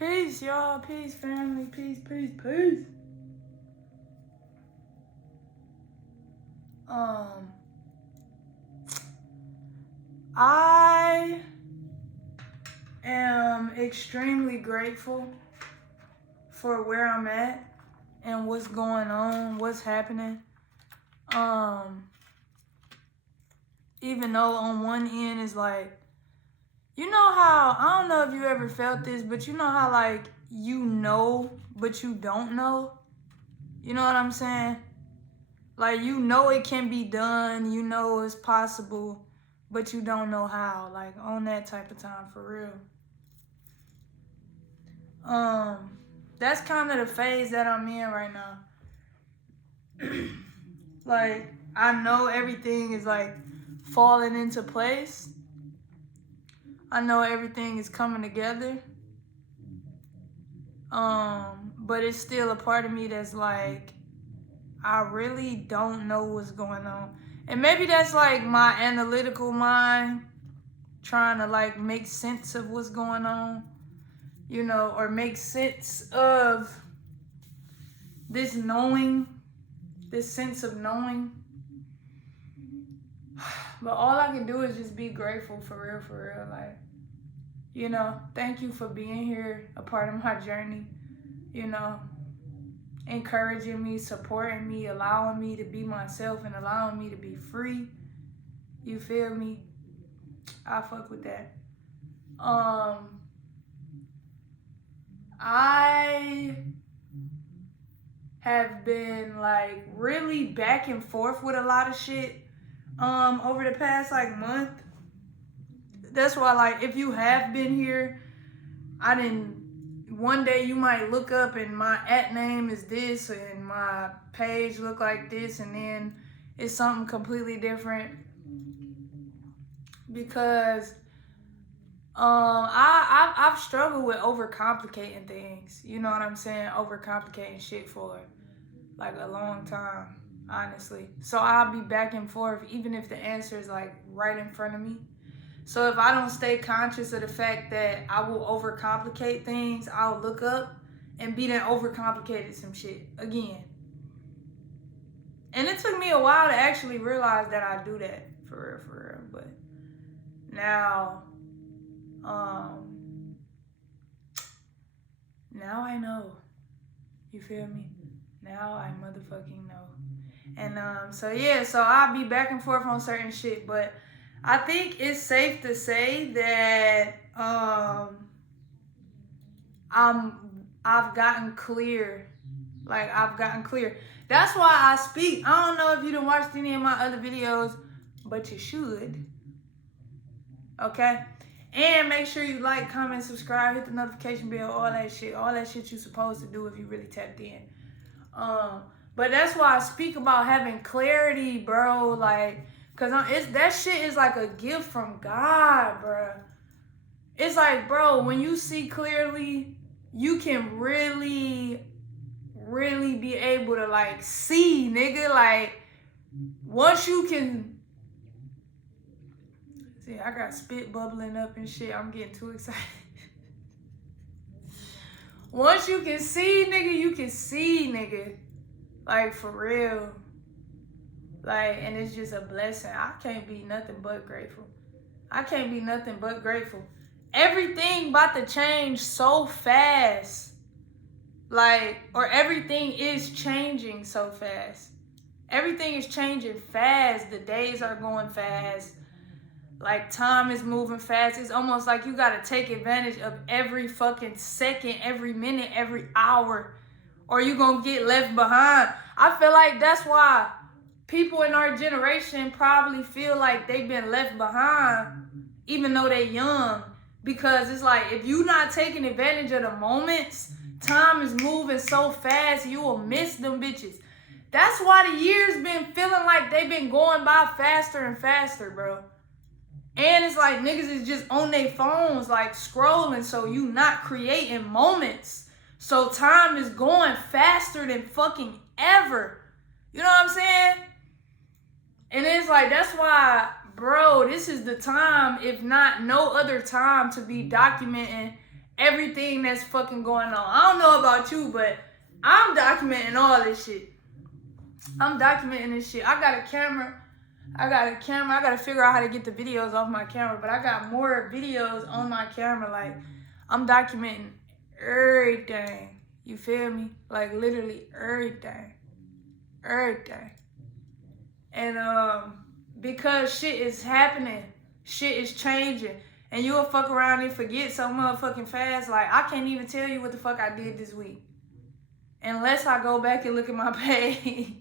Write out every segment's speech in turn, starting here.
Peace, y'all. Peace, family. Peace, peace, peace. I am extremely grateful for where I'm at and what's going on, what's happening. Even though on one end is like, you know how, I don't know if you ever felt this, but you know how like you know, but you don't know? You know what I'm saying? Like, you know it can be done, you know it's possible, but you don't know how. Like, on that type of time, for real. That's kind of the phase that I'm in right now. Like, I know everything is like falling into place. I know everything is coming together. But it's still a part of me that's like, I really don't know what's going on. And maybe that's like my analytical mind trying to like make sense of what's going on, you know, or make sense of this knowing, this sense of knowing. But all I can do is just be grateful, for real. Like, you know, thank you for being here, a part of my journey, you know, encouraging me, supporting me, allowing me to be myself and allowing me to be free. You feel me? I fuck with that. I have been like really back and forth with a lot of shit over the past like month. That's why, like, if you have been here, one day you might look up and my @name is this and my page look like this, and then it's something completely different. Because I've struggled with overcomplicating things. You know what I'm saying? Overcomplicating shit for like a long time, honestly. So I'll be back and forth even if the answer is like right in front of me. So if I don't stay conscious of the fact that I will overcomplicate things, I'll look up and be done overcomplicated some shit again. And it took me a while to actually realize that I do that, for real. But now I know. You feel me? Now I motherfucking know. And so I'll be back and forth on certain shit, but I think it's safe to say that I've gotten clear. Like, I've gotten clear. That's why I speak. I don't know if you done watched any of my other videos, but you should. Okay? And make sure you like, comment, subscribe, hit the notification bell, all that shit. All that shit you're supposed to do if you really tapped in. But that's why I speak about having clarity, bro. Like, cause that shit is like a gift from God, bro. It's like, bro, when you see clearly, you can really be able to like see, nigga. Like, once you can see, I got spit bubbling up and shit. I'm getting too excited. Once you can see, nigga, you can see, nigga. Like, for real. Like, and it's just a blessing. I can't be nothing but grateful. Everything about to change so fast. Like, or everything is changing so fast. Everything is changing fast. The days are going fast. Like, time is moving fast. It's almost like you gotta take advantage of every fucking second, every minute, every hour, or you gonna get left behind. I feel like that's why people in our generation probably feel like they've been left behind, even though they young. Because it's like, if you not taking advantage of the moments, time is moving so fast, you will miss them bitches. That's why the years been feeling like they've been going by faster and faster, bro. And it's like niggas is just on their phones, like scrolling, so you not creating moments. So time is going faster than fucking ever. You know what I'm saying? And it's like, that's why, bro, this is the time, if not no other time, to be documenting everything that's fucking going on. I don't know about you, but I'm documenting all this shit. I'm documenting this shit. I got a camera. I gotta figure out how to get the videos off my camera, but I got more videos on my camera. Like, I'm documenting everything. You feel me? Like, literally everything. Everything. And because shit is happening, shit is changing, and you'll fuck around and forget so motherfucking fast. Like, I can't even tell you what the fuck I did this week unless I go back and look at my page.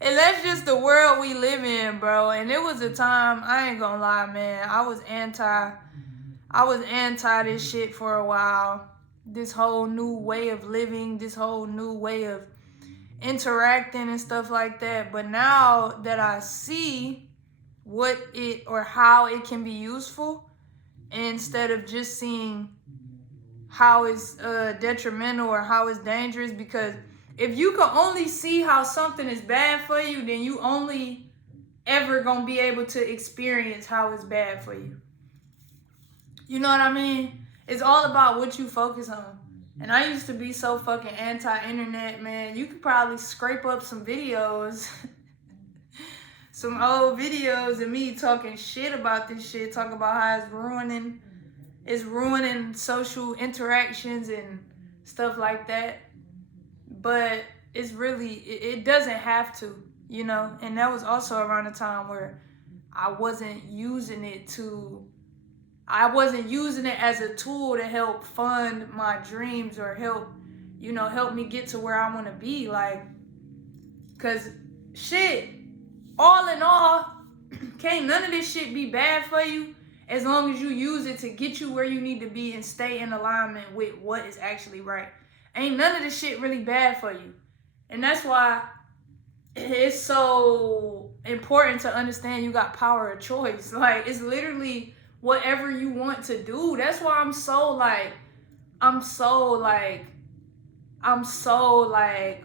And that's just the world we live in, bro. And it was a time, I ain't gonna lie, man, I was anti this shit for a while. This whole new way of living, this whole new way of interacting and stuff like that. But now that I see what it or how it can be useful, instead of just seeing how it's detrimental or how it's dangerous, because if you can only see how something is bad for you, then you only ever gonna be able to experience how it's bad for you. You know what I mean? It's all about what you focus on. And I used to be so fucking anti-internet, man. You could probably scrape up some videos, some old videos of me talking shit about this shit, talking about how it's ruining social interactions and stuff like that. But it's really, it doesn't have to, you know? And that was also around the time where I wasn't using it as a tool to help fund my dreams or help me get to where I want to be. Like, cause shit, all in all, can't none of this shit be bad for you as long as you use it to get you where you need to be and stay in alignment with what is actually right. Ain't none of this shit really bad for you. And that's why it's so important to understand you got power of choice. Like, it's literally whatever you want to do. That's why I'm so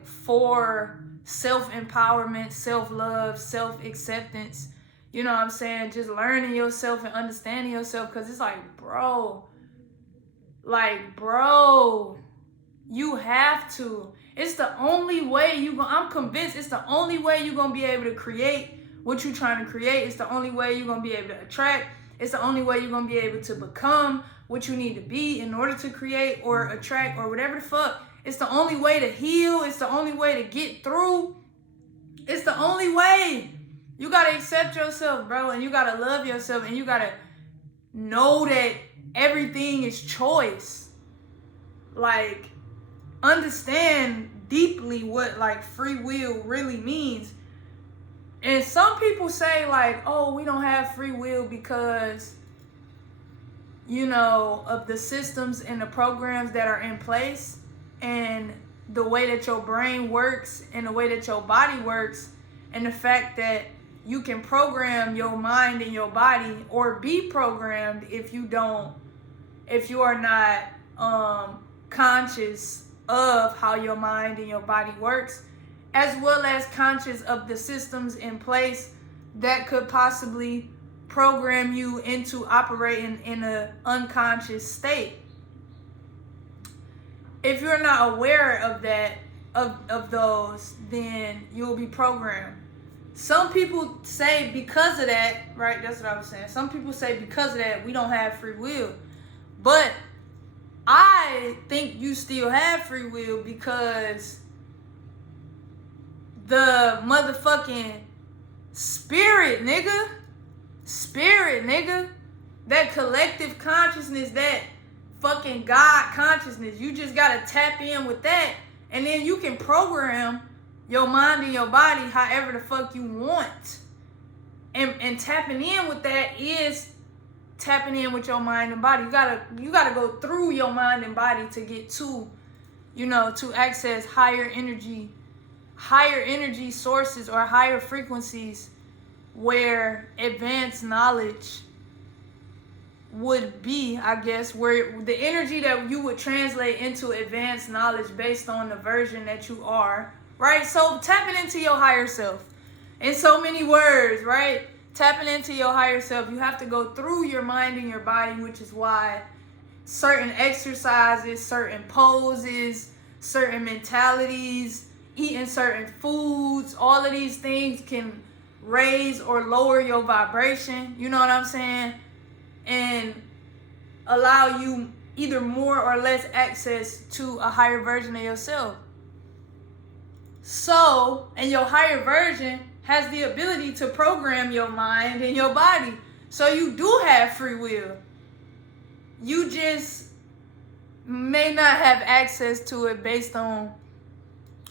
for self-empowerment, self-love, self-acceptance. You know what I'm saying? Just learning yourself and understanding yourself. Because it's like, bro, you have to. It's the only way I'm convinced it's the only way you're going to be able to create what you're trying to create. It's the only way you're going to be able to attract. It's the only way you're going to be able to become what you need to be in order to create or attract or whatever the fuck. It's the only way to heal. It's the only way to get through. It's the only way. You got to accept yourself, bro, and you got to love yourself, and you got to know that everything is choice. Like, understand deeply what, like, free will really means. And some people say, like, oh, we don't have free will because, you know, of the systems and the programs that are in place and the way that your brain works and the way that your body works, and the fact that you can program your mind and your body, or be programmed if you are not conscious of how your mind and your body works, as well as conscious of the systems in place that could possibly program you into operating in an unconscious state. If you're not aware of that, of those, then you'll be programmed. Some people say because of that, right? That's what I was saying. Some people say because of that, we don't have free will. But I think you still have free will, because the motherfucking spirit, nigga, that collective consciousness, that fucking God consciousness, you just gotta tap in with that, and then you can program your mind and your body however the fuck you want. And tapping in with that is tapping in with your mind and body. You gotta go through your mind and body to get to, to access higher energy sources or higher frequencies where advanced knowledge would be, I guess, where the energy that you would translate into advanced knowledge based on the version that you are, right? So tapping into your higher self in so many words, right? tapping into your higher self, you have to go through your mind and your body, which is why certain exercises, certain poses, certain mentalities, eating certain foods, all of these things can raise or lower your vibration, you know what I'm saying? And allow you either more or less access to a higher version of yourself. So, and your higher version has the ability to program your mind and your body. So you do have free will. You just may not have access to it based on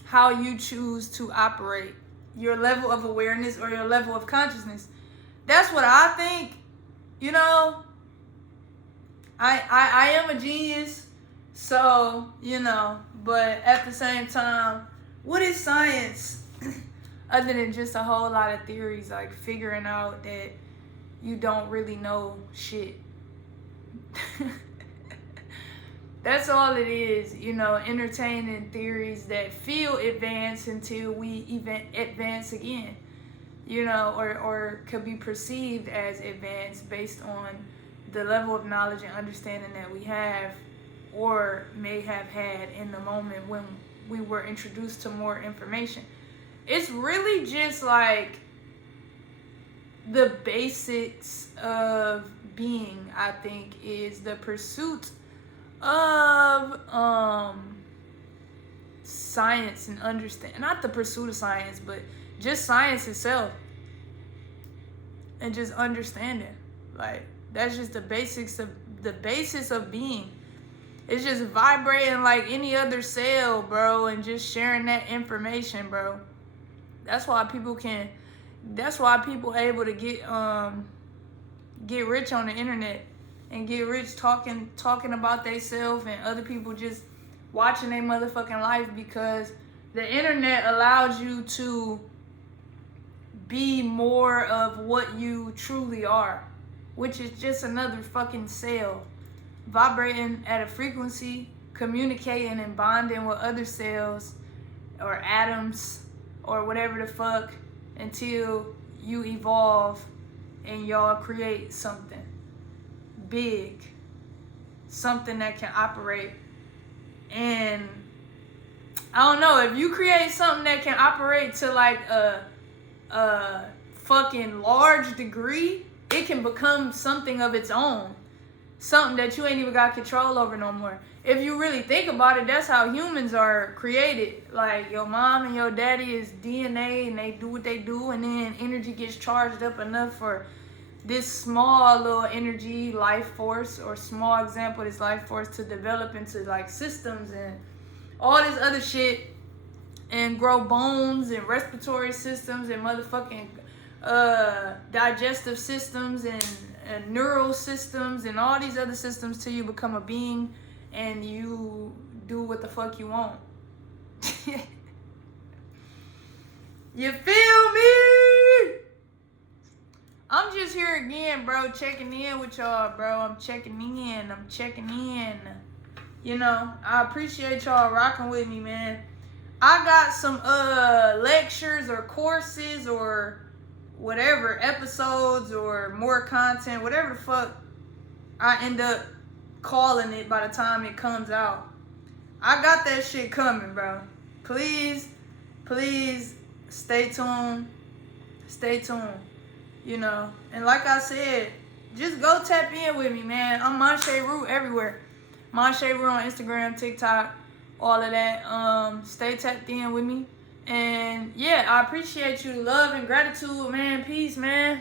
how you choose to operate, your level of awareness or your level of consciousness. That's what I think. You know, I am a genius, so, you know, but at the same time, what is science other than just a whole lot of theories, like figuring out that you don't really know shit? That's all it is, you know, entertaining theories that feel advanced until we even advance again, you know, or could be perceived as advanced based on the level of knowledge and understanding that we have or may have had in the moment when we were introduced to more information. It's really just like the basics of being, I think, is the pursuit of science and understand, not the pursuit of science, but just science itself, and just understanding. Like, that's just the basis of being. It's just vibrating like any other cell, bro, and just sharing that information, bro. That's why people able to get rich on the internet and get rich talking about themselves, and other people just watching their motherfucking life, because the internet allows you to be more of what you truly are, which is just another fucking cell vibrating at a frequency, communicating and bonding with other cells or atoms or whatever the fuck, until you evolve and y'all create something big, something that can operate. And I don't know, if you create something that can operate to like a fucking large degree, it can become something of its own, something that you ain't even got control over no more. If you really think about it, that's how humans are created. Like, your mom and your daddy is DNA, and they do what they do, and then energy gets charged up enough for this small little energy life force, or small example, this life force, to develop into like systems and all this other shit, and grow bones and respiratory systems and motherfucking digestive systems and neural systems and all these other systems, till you become a being and you do what the fuck you want. You feel me? I'm just here again, bro, checking in with y'all, bro. I'm checking in. You know, I appreciate y'all rocking with me, man. I got some lectures or courses or whatever, episodes or more content, whatever the fuck I end up calling it by the time it comes out. I got that shit coming, bro. Please stay tuned. You know, and like I said, just go tap in with me, man. I'm Monche Root everywhere. Monche Root on Instagram, TikTok, all of that. Stay tapped in with me. And yeah, I appreciate you. Love and gratitude, man. Peace, man.